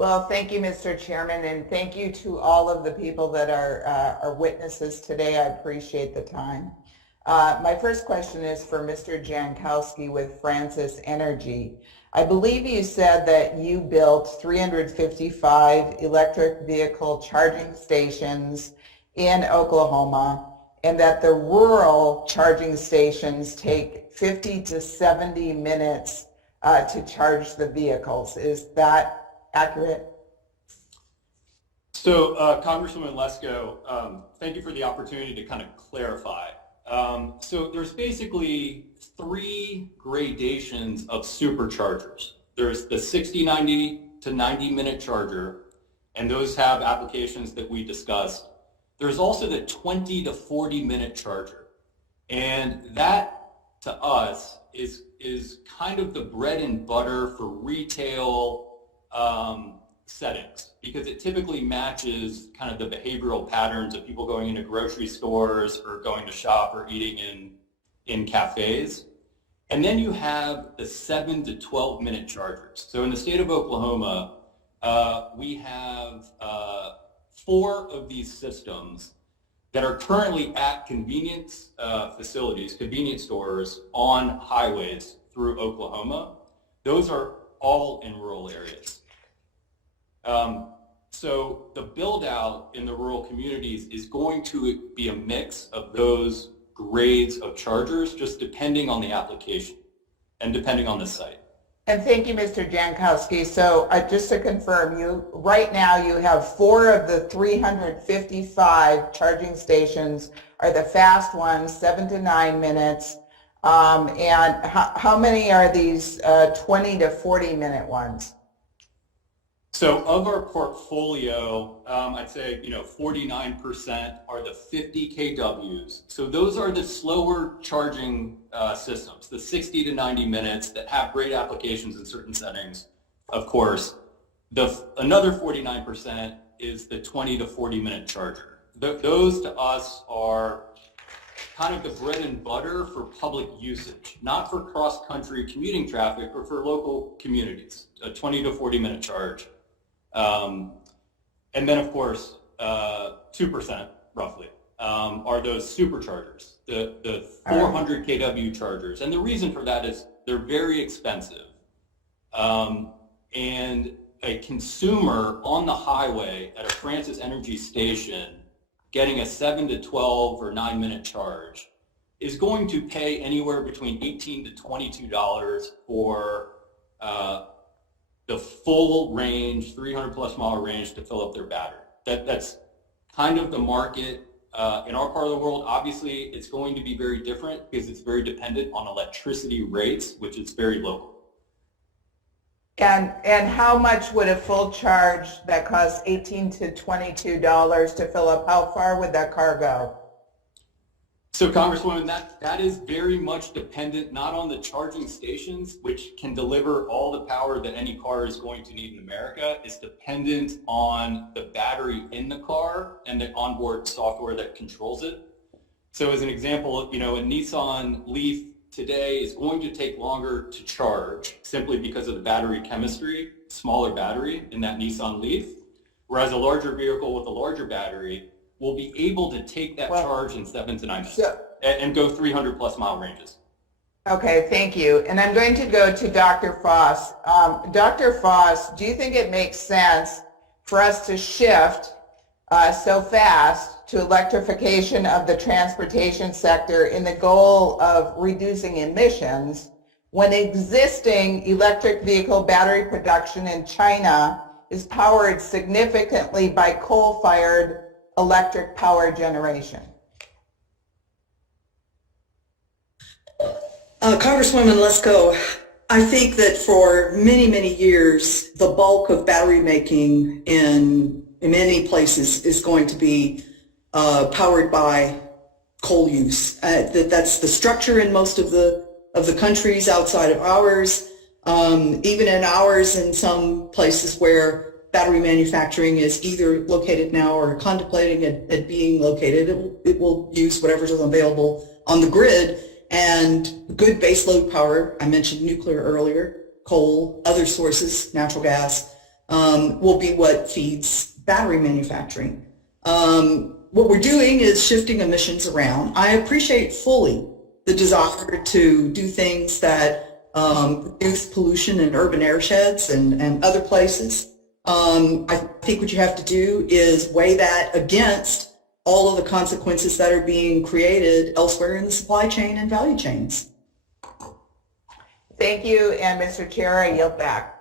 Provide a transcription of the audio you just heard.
Well, thank you, Mr. Chairman, and thank you to all of the people that are witnesses today. I appreciate the time. My first question is for Mr. Jankowski with Francis Energy. I believe you said that you built 355 electric vehicle charging stations in Oklahoma, and that the rural charging stations take 50 to 70 minutes to charge the vehicles. Is that accurate? So, Congresswoman Lesko, thank you for the opportunity to kind of clarify. So there's basically 3 gradations of superchargers. There's the 60, 90 to 90 minute charger, and those have applications that we discussed. There's also the 20 to 40 minute charger. And that, to us, is kind of the bread and butter for retail settings, because it typically matches kind of the behavioral patterns of people going into grocery stores or going to shop or eating in cafes. And then you have the 7 to 12 minute chargers. So in the state of Oklahoma, we have 4 of these systems that are currently at convenience facilities, convenience stores on highways through Oklahoma. Those are all in rural areas. So the build out in the rural communities is going to be a mix of those grades of chargers, just depending on the application and depending on the site. And thank you, Mr. Jankowski. So just to confirm, right now you have 4 of the 355 charging stations are the fast ones, 7 to 9 minutes. And how many are these 20 to 40 minute ones? So of our portfolio, I'd say 49% are the 50 kWs. So those are the slower charging systems, the 60 to 90 minutes that have great applications in certain settings. Of course, another 49% is the 20 to 40 minute charger. Those to us are kind of the bread and butter for public usage, not for cross-country commuting traffic, but for local communities, a 20 to 40 minute charge. And then, of course, 2% roughly are those superchargers, the 400 kW chargers. And the reason for that is they're very expensive. And a consumer on the highway at a Francis Energy station getting a 7 to 12 or 9 minute charge is going to pay anywhere between $18 to $22 for the full range, 300 plus mile range to fill up their battery. That's kind of the market in our part of the world. Obviously, it's going to be very different because it's very dependent on electricity rates, which is very local. And how much would a full charge that costs $18 to $22 to fill up, how far would that car go? So Congresswoman, that is very much dependent not on the charging stations, which can deliver all the power that any car is going to need in America. It's dependent on the battery in the car and the onboard software that controls it. So as an example, a Nissan Leaf today is going to take longer to charge simply because of the battery chemistry, smaller battery in that Nissan Leaf, whereas a larger vehicle with a larger battery will be able to take that charge in 7 to 9 minutes and go 300 plus mile ranges. Okay, thank you. And I'm going to go to Dr. Foss. Dr. Foss, do you think it makes sense for us to shift so fast to electrification of the transportation sector in the goal of reducing emissions when existing electric vehicle battery production in China is powered significantly by coal-fired electric power generation? Congresswoman Lesko, I think that for many, many years, the bulk of battery making in many places is going to be powered by coal use. That's the structure in most of the countries outside of ours, even in ours in some places where battery manufacturing is either located now or contemplating at being located. It will use whatever's available on the grid, and good baseload power. I mentioned nuclear earlier, coal, other sources, natural gas, will be what feeds battery manufacturing. What we're doing is shifting emissions around. I appreciate fully the desire to do things that reduce pollution in urban airsheds and other places. I think what you have to do is weigh that against all of the consequences that are being created elsewhere in the supply chain and value chains. Thank you, and Mr. Chair, I yield back.